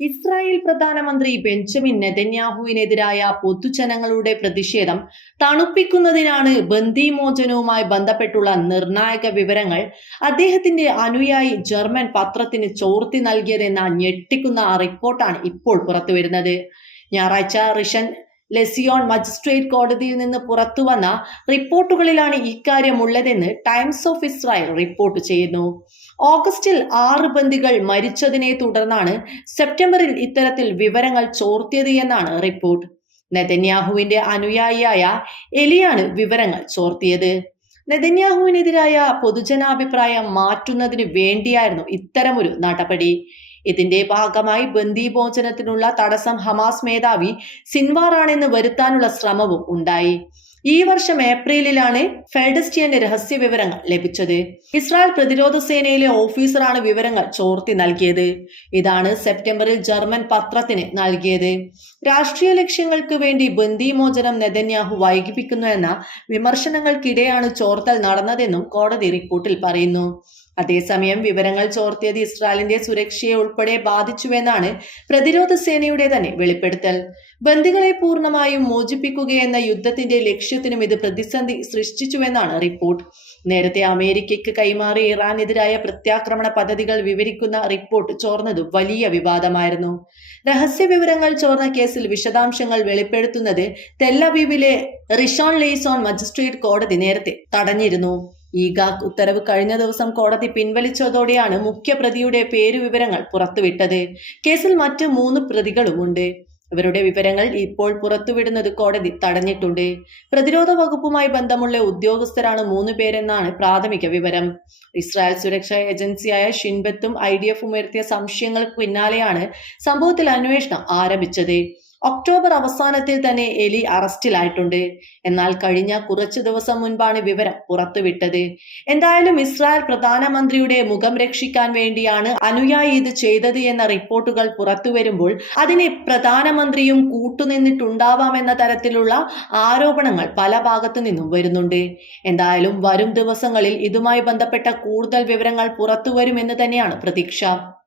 Israel പ്രധാനമന്ത്രി Benjamin നെതന്യാഹുവിനെതിരായ പൊതുജനങ്ങളുടെ പ്രതിഷേധം തണുപ്പിക്കുന്നതിനാണ് ബന്ദിമോചനവുമായി ബന്ധപ്പെട്ടുള്ള നിർണായക വിവരങ്ങൾ അദ്ദേഹത്തിന്റെ അനുയായി ജർമ്മൻ പത്രത്തിന് ചോർത്തി നൽകിയതെന്ന ഞെട്ടിക്കുന്ന റിപ്പോർട്ടാണ് ഇപ്പോൾ പുറത്തുവരുന്നത്. ഞായറാഴ്ച റിഷൻ ലെസിയോൺ മജിസ്ട്രേറ്റ് കോടതിയിൽ നിന്ന് പുറത്തുവന്ന റിപ്പോർട്ടുകളിലാണ് ഇക്കാര്യം ഉള്ളതെന്ന് ടൈംസ് ഓഫ് ഇസ്രായേൽ റിപ്പോർട്ട് ചെയ്യുന്നു. ഓഗസ്റ്റിൽ ആറ് ബന്ദികൾ മരിച്ചതിനെ തുടർന്നാണ് സെപ്റ്റംബറിൽ ഇത്തരത്തിൽ വിവരങ്ങൾ ചോർത്തിയത് എന്നാണ് റിപ്പോർട്ട്. നെതന്യാഹുവിന്റെ അനുയായിയായ എലിയാണ് വിവരങ്ങൾ ചോർത്തിയത്. നെതന്യാഹുവിനെതിരായ പൊതുജനാഭിപ്രായം മാറ്റുന്നതിന് വേണ്ടിയായിരുന്നു ഇത്തരമൊരു നടപടി. ഇതിന്റെ ഭാഗമായി ബന്ദിഭോജനത്തിനുള്ള തടസ്സം ഹമാസ് മേധാവി സിൻവാറാണെന്ന് വരുത്താനുള്ള ശ്രമവും ഉണ്ടായി. ഈ വർഷം ഏപ്രിലിലാണ് ഫെൽഡസ്റ്റിയന്റെ രഹസ്യ വിവരങ്ങൾ ലഭിച്ചത്. ഇസ്രായേൽ പ്രതിരോധ സേനയിലെ ഓഫീസറാണ് വിവരങ്ങൾ ചോർത്തി നൽകിയത്. ഇതാണ് സെപ്റ്റംബറിൽ ജർമ്മൻ പത്രത്തിന് നൽകിയത്. രാഷ്ട്രീയ ലക്ഷ്യങ്ങൾക്ക് വേണ്ടി ബന്ദിമോചനം നെതന്യാഹു വൈകിപ്പിക്കുന്നു എന്ന വിമർശനങ്ങൾക്കിടെയാണ് ചോർത്തൽ നടന്നതെന്നും കോടതി റിപ്പോർട്ടിൽ പറയുന്നു. അതേസമയം വിവരങ്ങൾ ചോർത്തിയത് ഇസ്രായേലിന്റെ സുരക്ഷയെ ഉൾപ്പെടെ ബാധിച്ചുവെന്നാണ് പ്രതിരോധ സേനയുടെ തന്നെ വെളിപ്പെടുത്തൽ. ബന്ദികളെ പൂർണമായും മോചിപ്പിക്കുകയെന്ന യുദ്ധത്തിന്റെ ലക്ഷ്യത്തിനും ഇത് പ്രതിസന്ധി സൃഷ്ടിച്ചുവെന്നാണ് റിപ്പോർട്ട്. നേരത്തെ അമേരിക്കയ്ക്ക് കൈമാറി ഇറാനെതിരായ പ്രത്യാക്രമണ പദ്ധതികൾ വിവരിക്കുന്ന റിപ്പോർട്ട് ചോർന്നത് വലിയ വിവാദമായിരുന്നു. രഹസ്യ വിവരങ്ങൾ ചോർന്ന കേസിൽ വിശദാംശങ്ങൾ വെളിപ്പെടുത്തുന്നത് തെല്ലബീബിലെ റിഷോൺ ലെയ്സോൺ മജിസ്ട്രേറ്റ് കോടതി നേരത്തെ തടഞ്ഞിരുന്നു. ഈഗാക് ഉത്തരവ് കഴിഞ്ഞ ദിവസം കോടതി പിൻവലിച്ചതോടെയാണ് മുഖ്യപ്രതിയുടെ പേരുവിവരങ്ങൾ പുറത്തുവിട്ടത്. കേസിൽ മറ്റ് മൂന്ന് പ്രതികളുമുണ്ട്. ഇവരുടെ വിവരങ്ങൾ ഇപ്പോൾ പുറത്തുവിടുന്നത് കോടതി തടഞ്ഞിട്ടുണ്ട്. പ്രതിരോധ വകുപ്പുമായി ബന്ധമുള്ള ഉദ്യോഗസ്ഥരാണ് മൂന്ന് പേരെന്നാണ് പ്രാഥമിക വിവരം. ഇസ്രായേൽ സുരക്ഷാ ഏജൻസിയായ ഷിൻബത്തും ഐ ഡി എഫും ഉയർത്തിയ സംശയങ്ങൾക്ക് പിന്നാലെയാണ് സംഭവത്തിൽ അന്വേഷണം ആരംഭിച്ചത്. ഒക്ടോബർ അവസാനത്തിൽ തന്നെ എലി അറസ്റ്റിലായിട്ടുണ്ട്. എന്നാൽ കഴിഞ്ഞ കുറച്ചു ദിവസം മുൻപാണ് വിവരം പുറത്തുവിട്ടത്. എന്തായാലും ഇസ്രായേൽ പ്രധാനമന്ത്രിയുടെ മുഖം രക്ഷിക്കാൻ വേണ്ടിയാണ് അനുയായി ഇത് ചെയ്തത് എന്ന റിപ്പോർട്ടുകൾ പുറത്തുവരുമ്പോൾ അതിന് പ്രധാനമന്ത്രിയും കൂട്ടുനിന്നിട്ടുണ്ടാവാമെന്ന തരത്തിലുള്ള ആരോപണങ്ങൾ പല ഭാഗത്തു നിന്നും വരുന്നുണ്ട്. എന്തായാലും വരും ദിവസങ്ങളിൽ ഇതുമായി ബന്ധപ്പെട്ട കൂടുതൽ വിവരങ്ങൾ പുറത്തുവരുമെന്ന് തന്നെയാണ് പ്രതീക്ഷ.